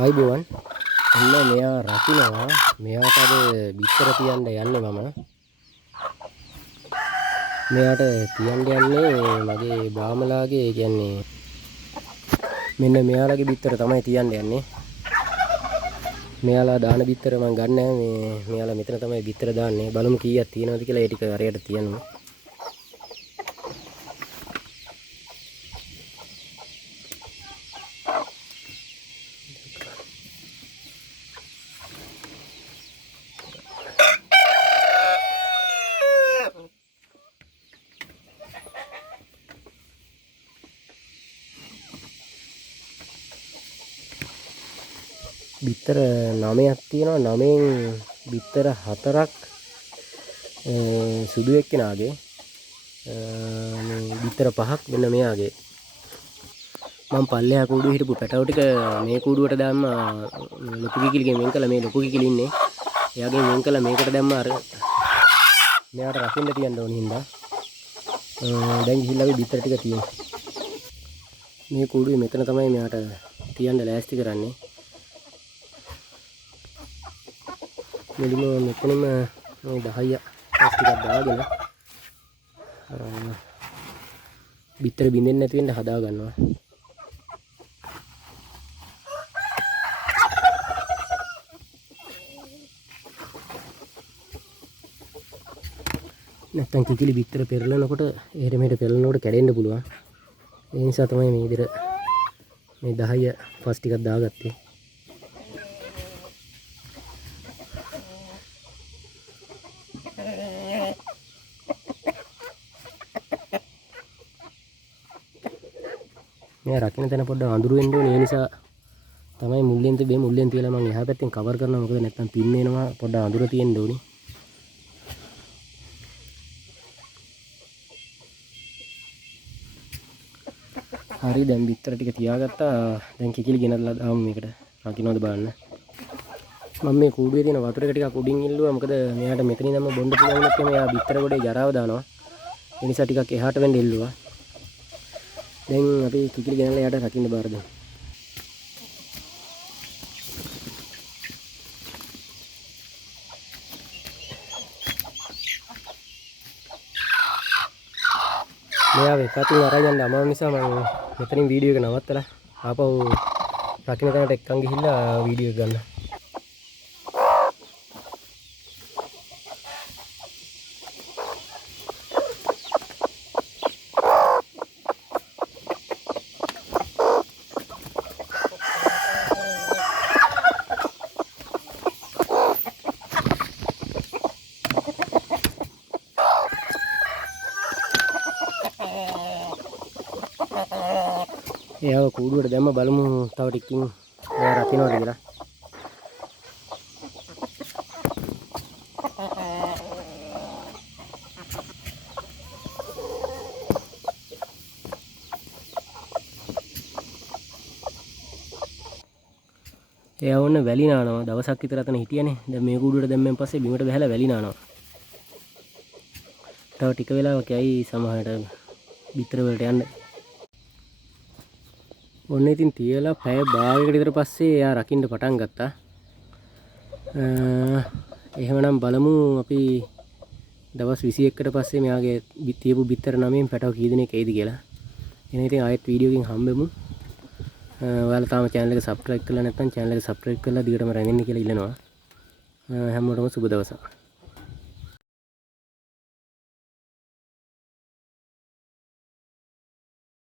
ආයිබෝවන් ඔන්න මෙයා රකින්නවා මෙයාට අද බිත්තර තියන්න යන්නේ මම මෙයාට තියන්න යන්නේ මගේ බාමලාගේ කියන්නේ මෙන්න මෙයාලගේ බිත්තර තමයි තියන්න යන්නේ මෙයාලා දාන බිත්තර මම ගන්න මේ මෙයාලා මෙතන තමයි බිත්තර දාන්නේ බලමු කීයක් තියෙනවද කියලා ඒ ටික හරියට තියන්න බිත්තර 9ක් තියෙනවා 9න් බිත්තර 4ක් සුදු එක්කෙනාගේ මේ බිත්තර 5ක් මෙන්න මෙයාගේ මම පල්ලෙහා කූඩුවේ හිටපු පැටව ටික මේ කූඩුවට දැම්ම ලොකු කිකිලිගෙන් වෙන් කළා මේ ලොකු කිකිලි ඉන්නේ එයාගෙන් වෙන් කළා මේකට දැම්ම අර මෙයාට රකින්න තියන්න ඕන හින්දා දැන් ගිහිල්ලා අපි බිත්තර ටික තියමු මේ කූඩුවේ මෙතන තමයි මෙයාට තියන්න ලෑස්ති කරන්නේ මුලින්ම මෙතනම මේ 10 ටිකක් දාගෙන බිත්තර බින්දෙන්නේ නැති වෙන්න හදා ගන්නවා නැත්තම් කිකිලි බිත්තර පෙරලනකොට එහෙට මෙහෙට පෙරලනකොට කැඩෙන්න පුළුවන් ඒ නිසා තමයි මේ විදිහට මේ 10 ෆස් ටිකක් දාගත්තේ මේ රකින්න තැන පොඩ්ඩක් අඳුරු වෙන්න ඕනේ ඒ නිසා තමයි මුල්ලෙන් තියලා මම එහා පැත්තෙන් කවර් කරනවා මොකද නැත්තම් පින් වෙනවා පොඩ්ඩක් අඳුර තියෙන්න ඕනේ හරි දැන් බිත්තර ටික තියාගත්තා දැන් කිකිලි ගෙනල්ලා දාමු මේකට රකින්නවද බලන්න මම මේ කූඩුවේ තියෙන වතුර එක ටිකක් උඩින් ඉල්ලුවා මොකද මෙයාට මෙතනින් නම් බොන්න පුළුවන් නැත්නම් මෙයා බිත්තර ගොඩේ ජරාව දානවා ඒ නිසා ටිකක් එහාට වෙන්න ඉල්ලුවා දැන් අපි කිකිලි ගෙනල්ලා යාට රකින්න බාර දෙමු මෙයා වෙකටින් අරන් යන්න අමාරු නිසා මම මෙතනින් වීඩියෝ එක නවත්තලා ආපහු රකින්න තැනට එක්කන් ගිහිල්ලා වීඩියෝ එක ගන්න එයාව කූඩුවට දැම්ම බලමු තව ටිකකින් එයා රකින්නවද කියලා. එයා වුණ වැලි නානවා දවසක් විතර අතන හිටියනේ. දැන් මේ කූඩුවට දැම්මෙන් පස්සේ බිමට බහැලා වැලි නානවා. තව ටික වෙලාවක යයි සමහරට බිත්තර වලට යන්න. ඔන්න ඉතින් තියලා පැය භාගයකට විතර පස්සේ එයා රකින්න පටන් ගත්තා. එහෙමනම් බලමු අපි දවස් 21කට පස්සේ මෙයාගේ තියපු බිත්තර 9න් පැටව කී දෙනෙක් එයිද කියලා. එහෙනම් ඉතින් ආයෙත් වීඩියෝ එකකින් හම්බෙමු. ඔයාලා තාම channel එක subscribe කරලා නැත්නම් channel එක subscribe කරලා දිගටම රැඳෙන්න කියලා ඉල්ලනවා. හැමෝටම සුබ දවසක්.